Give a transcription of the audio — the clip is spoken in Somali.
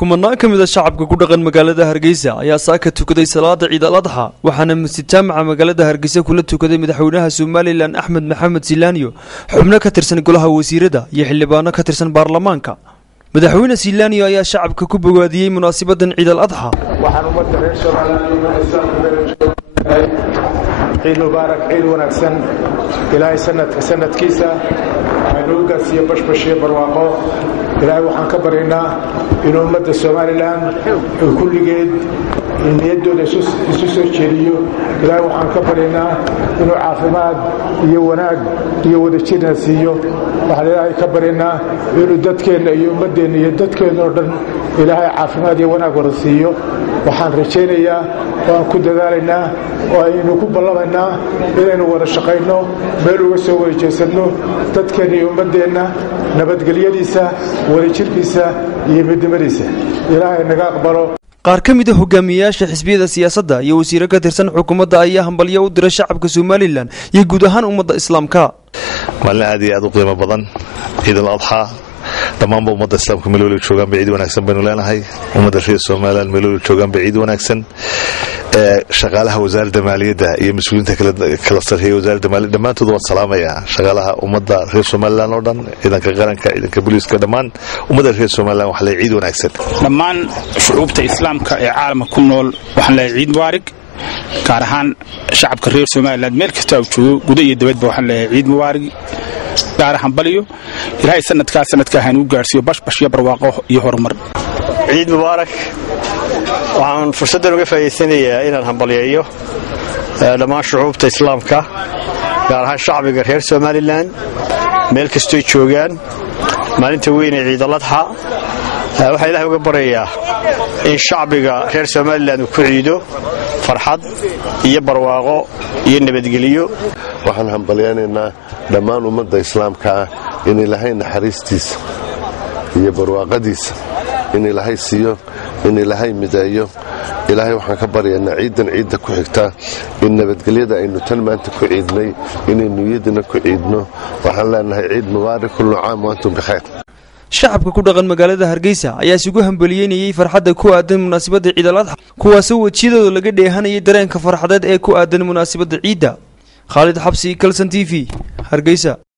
kumanaan ka mid ah shacabka ku dhaqan magaalada Hargeysa ayaa saaka tukaday salaada Ciid al-Adha waxaana masjid jaamaca magaalada Hargeysa kula tukaday madaxweynaha Soomaaliland Axmed Maxamed Silaanyo xubno ka tirsan golaha wasiirada iyo xildhibaano ka tirsan baarlamaanka madaxweyne Silaanyo ayaa shacabka ku bogaadiyay munaasabadan Ciid al-Adha waxaan ummadda reer Soomaaliland ciid mubaarak ciid wanaagsan ilaahay sanadkiisa aynu gaarsiiyo bashbashiyo barwaaqo ilaahay waxaan ka baryaynaa inuu ummadda Soomaaliland kulligeed niyadooda isu soo jeediyo ilaahay waxaan ka baryaynaa inuu caafimaad iyo wanaag iyo wadajir siiyo waxaan ilaahay ka baryaynaa inuu dadkeena iyo ummadeena iyo dadkeena oo dhan ilaahay caafimaad iyo wanaag wada siiyo waxaan rajaynayaa waan ku dadaalaynaa oo aynu ku ballamaynaa inaynu wada shaqayno meel uga soo wareejeysanno dadkeena iyo ummadeena nabadgelyadiisa wadajirkiisa iyo midnimadiisa ilaahay naga aqbalo qaar ka mid ah hogaamiyayaasha xisbiyada siyaasadda iyo wasiiro ka tirsan xukuumadda ayaa hambalyo u diray shacabka Soomaaliland iyo guud ahaan ummadda Islaamka maalin aad iyo aad u qiimo badan Ciid al-Adha dhammaan ummadda Islaamka meel waliba joogaan ciid wanaagsan baynu leenahay ummadda reer Soomaaliland meel waliba joogaan ciid wanaagsan shaqaalaha wasaaradda maaliyadda iyo mas'uuliyiinta kala sarreeya wasaaradda maaliyadda dhammaantood waan salaamayaa shaqaalaha ummadda reer Soomaaliland oo dhan ciidanka qaranka ciidanka booliiska dhammaan ummadda reer Soomaaliland waxa la ciid wanaagsan dhammaan shucuubta Islaamka ee caalamka ku nool waxaan la ciid mubaarak gaar ahaan shacabka reer Soomaaliland meel kasta oo joogo gudaha iyo dibadda waxaan la ciid mubaarak gaar ahaan baliyo ilaahay sanadka hanuu gaarsiyo bashbashiyo barwaaqo iyo horumar ciid mubaarak waxaan fursadan uga faa'iideysanayaa inaan hambalyeeyo dhammaan shucuubta Islaamka gaar ahaan shacbiga reer Soomaaliland meel kasta oo joogaan maalinta weyn ee Ciid al-Adha waxa Ilaahay uga barayaa in shacbiga reer Soomaaliland ku ciido farxad iyo barwaaqo iyo nabadgelyo waxaan hambalyeenaynaa dhammaan ummadda Islaamka in Ilaahay naxariistiisa iyo barwaaqadiisa in Ilaahay siiyo in Ilaahay mideeyo Ilaahay waxaan ka baryaynaa ciidda ku xigta in nabadgelyada aynu tan maanta ku ciidnay inaynu iyadina ku ciidno waxaan leenahay ciid mubaarak kullu caam wa antum bikhair shacabka ku dhaqan magaalada Hargeysa ayaa isugu hambalyeynayay farxadda ku aadan munaasabada Ciid al-Adha kuwaasoo wajiyadooda laga dheehanayay dareenka farxadeed ee ku aadan munaasabada ciidda Khalid Xabsi Kalsan TV Hargeysa